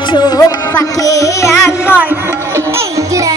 ছোপ পাখি আকর এইগুলা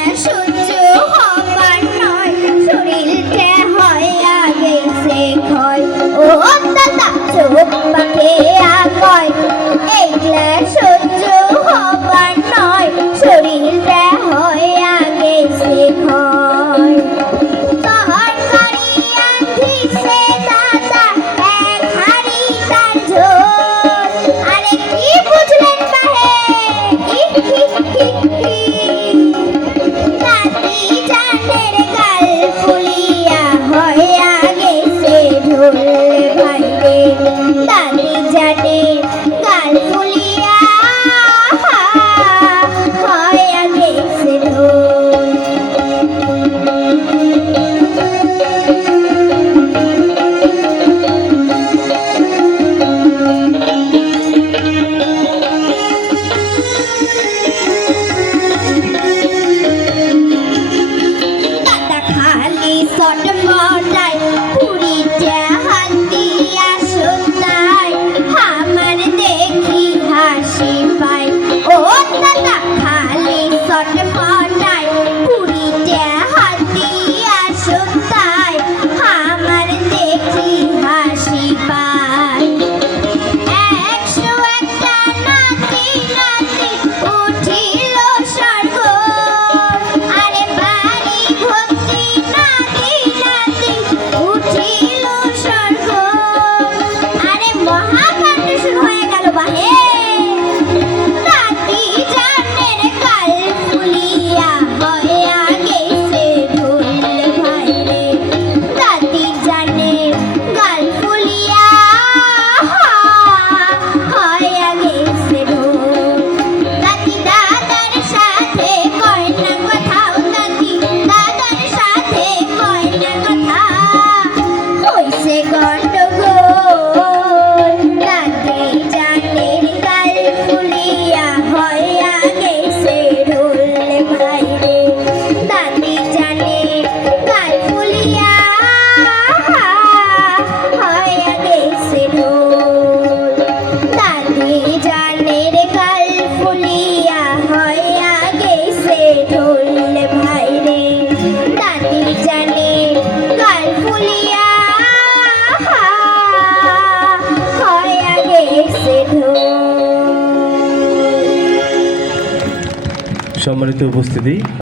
সম্মানিত উপস্থিতি।